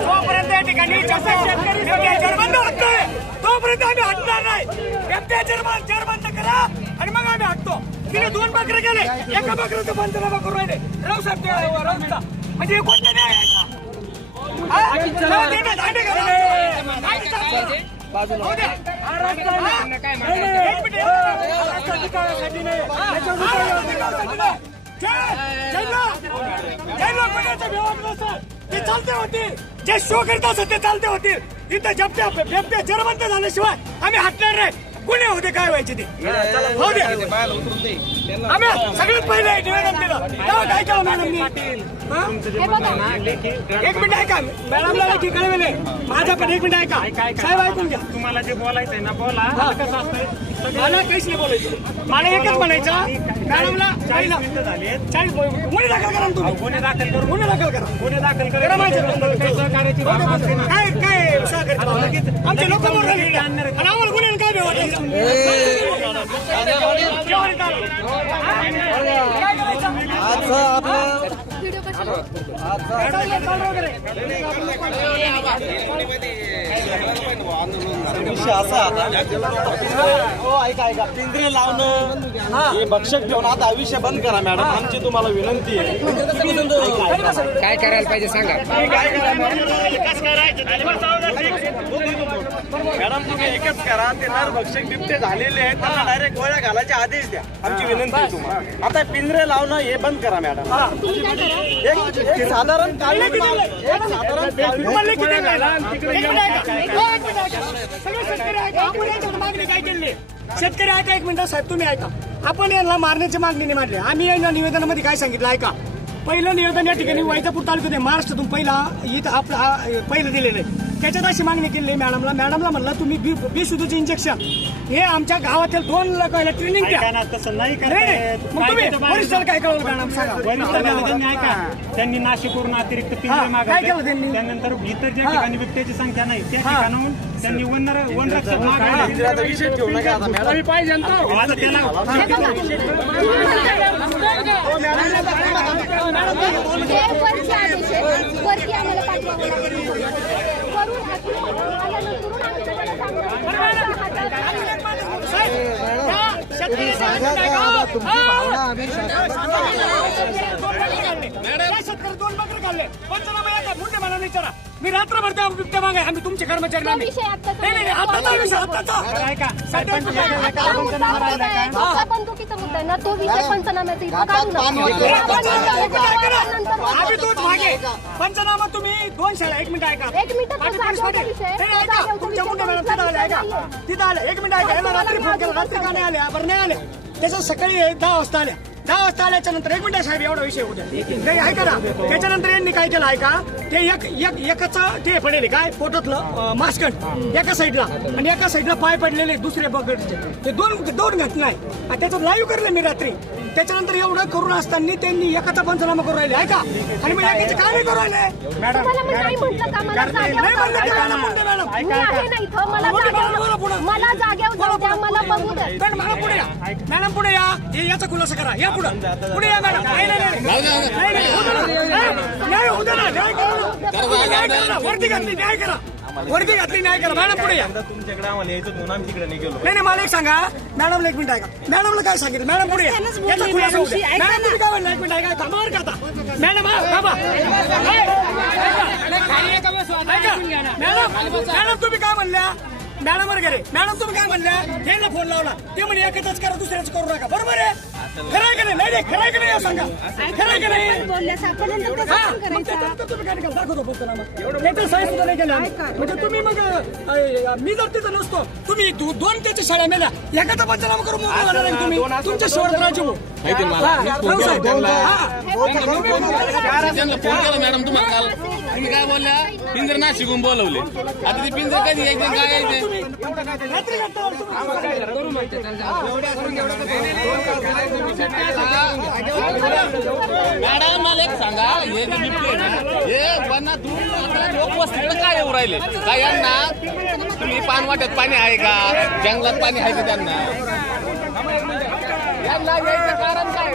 जोपर्यंत या ठिकाणी शेतकरी बंद होतोय तोपर्यंत आम्ही हटणार नाही. व्यक्ती जर्मन जर बंद करा आणि मग आम्ही हटतो. तिने दोन बकरे केले. एका बकऱ्याचं पंचनामा करून राहिले. राव साहेब राहता म्हणजे कोणत्या न्याय आहे ते चालते होतील जे शो करीत असत ते चालते होतील इथं जप्त्या बिबट्या जरबंद झाल्याशिवाय आम्ही हटणार नाही कुणी होते काय व्हायचे ते हो द्या आम्ही सगळ्यात पहिले निवेदन दिलं तेव्हा काय केलं मॅडमनी? एक मिनिट ऐका मॅडमला लेखी कळवले माझ्या पण एक मिनिट ऐका साहेब ऐकून घ्या तुम्हाला जे बोलायचंय ना बोला. कसं असतंय मला काहीच नाही बोलायचं. मला एकच म्हणायचं मॅडमला पहिला मिनिटं झालेत. चाळीस गुन्हे दाखल करा ना तुम्ही. गुन्हे दाखल करू. गुन्हे दाखल करा. गुन्हे दाखल करा. काही सहकार्याची काय काय सहकार्य? आमचे लोक आणि आम्हाला गुन्हे काय भेवायचं विषय असा हो ऐका ऐका पिंजरे लावणं हे भक्षक ठेवून आता हा विषय बंद करा मॅडम आमची तुम्हाला विनंती आहे. काय करायला पाहिजे सांगा मॅडम तुम्ही एकच करा ते नर भक्षक बिबटे झालेले आहेत त्यांना डायरेक्ट गोळ्या घालायचे आदेश द्या. आमची विनंती आहे तुम्हाला. आता पिंजरे लावणं हे बंद करा मॅडम एक एक साधारण एक शेतकरी ऐका. आपण याच्यावर मागणी काय केली? शेतकरी ऐका एक मिनिट. साहेब तुम्ही ऐका. आपण यांना मारण्याची मागणी नाही मांडली आम्ही या निवेदनामध्ये काय सांगितलं? ऐका. पहिलं निवेदन या ठिकाणी वैजापूर तालुक्यात महाराष्ट्रातून पहिला इथं आपलं पहिलं दिलेलं आहे. त्याच्यात अशी मागणी केली आहे मॅडमला. मॅडमला म्हणलं तुम्ही बी बेशुद्धीचे इंजेक्शन हे आमच्या गावातील दोन लोकांना ट्रेनिंग द्या. ऐका ना तसं नाही नाही, नाही. करतायत. मग तुम्ही काय करतो वरिष्ठाला काय कळवलं मॅडम? सांगा. वरिष्ठांना त्यांनी नाशिकवरून अतिरिक्त हा, पिंजरे काय मागवले केलं त्यांनी? त्यानंतर इतर ज्या हा. ठिकाणी बिबट्याची संख्या नाही त्या हा. ठिकाणाहून त्यांनी वन मागवले मॅडम. पाहिजे ना आता त्याला हे. वरचे आदेश आहे. वरती आम्हाला पाठवावं लागेल. शेतकरी दोन बकरे खाल्ले पंचनामा येतात मुंडे मला विचारा मी रात्रभर त्या बिबट्या मागे आम्ही तुमचे कर्मचारी तो आम्ही. विषय आत्ताचा नाही आत्ताचा विषय आत्ताचा ऐका सरपंच आहे. फक्त बंदुकीचा मुद्दा आहे ना तो विषय पंचनाम्याचा इथं काढू नका. आम्ही तोच मागे. पंचनामा तुम्ही दोन शाळा एक मिनिट ऐका. एक मिनिट, पाटील पोलीस पाटील. ऐका. तुमच्या मॅडम तिथं आले ऐका. पाटील तिथं आले. एक मिनिट ऐका. रात्री फोन केला. रात्री का नाही आले बरं नाही आले त्याच्या सकाळी दहा वाजता आल्या. दहा वाजता आल्याच्यानंतर एक मिनिट साहेब एवढा विषय होता नाही ऐका ना. त्याच्यानंतर यांनी काय केलं ऐका. ते एक एक एकाचं ते पडेल काय? पोटातलं मास्कट. एका साईडला. आणि एका साईडला पाय पडलेले दुसऱ्या बगडचे. ते दोन दोन घटना आहे आणि त्याच्यात लाईव्ह करले मी रात्री. त्याच्यानंतर एवढं करून असताना त्यांनी एकाचा पंचनामा करून राहिले ऐका. आणि मग एकाचे काय नाही करू राहिले मॅडम. मी पुढे या. मॅडम पुढे या. हे याचा खुलासा करा. या पुढे पुढे या मॅडम नाही नाही नाही. न्याय होऊ दे ना न्याय करा न्याय करा वरती घातली न्याय करा घातली न्याय करा मॅडम पुढे या तुमच्याकडे आम्हाला यायचं म्हणून आम्ही तिकडे नाही गेलो नाही मला एक सांगा मॅडमला एक मिनिट ऐका मॅडमला काय सांगितलं मॅडम पुढे या याचा खुलासा होऊ द्या. मॅडम तुम्ही काय म्हणलं एक मिनिट ऐका थांबा बरं का आता मॅडम हा थांबा ऐका. ऐका. मॅडम मॅडम तुम्ही काय म्हणल्या मॅडम वर गेले मॅडम तुम्ही काय म्हणल्या? त्यांना फोन लावला. ते म्हणे एकच करा दुसऱ्याच करू नका. बरोबर आहे? खरं आहे का नाही? नाही नाही खरं आहे का नाही सांगा. खरं आहे का नाही? हा, दाखवतो पंचनामा. त्याचं सही सुद्धा नाही केलं म्हणजे तुम्ही मग मी जर तिथं नसतो तुम्ही दोन त्याच्या शाळा मेल्या. एकाचा पंचनामा करून तुम्ही? तुमच्या शेवट राजू मॅडम तुम्हाला काल. तुम्ही काय बोलल्या? पिंजर नाशिकून बोलवले. आता ते पिंजर कधी यायचे काय यायचे? मॅडम मला एक सांगा. हे हे पन्ना तुम्ही लोकवस्तीकडे काय येऊ राहिले? काय यांना तुम्ही पानवाट्यात पाणी आहे का? जंगलात पाणी आहे का त्यांना? यांना यायचं कारण काय?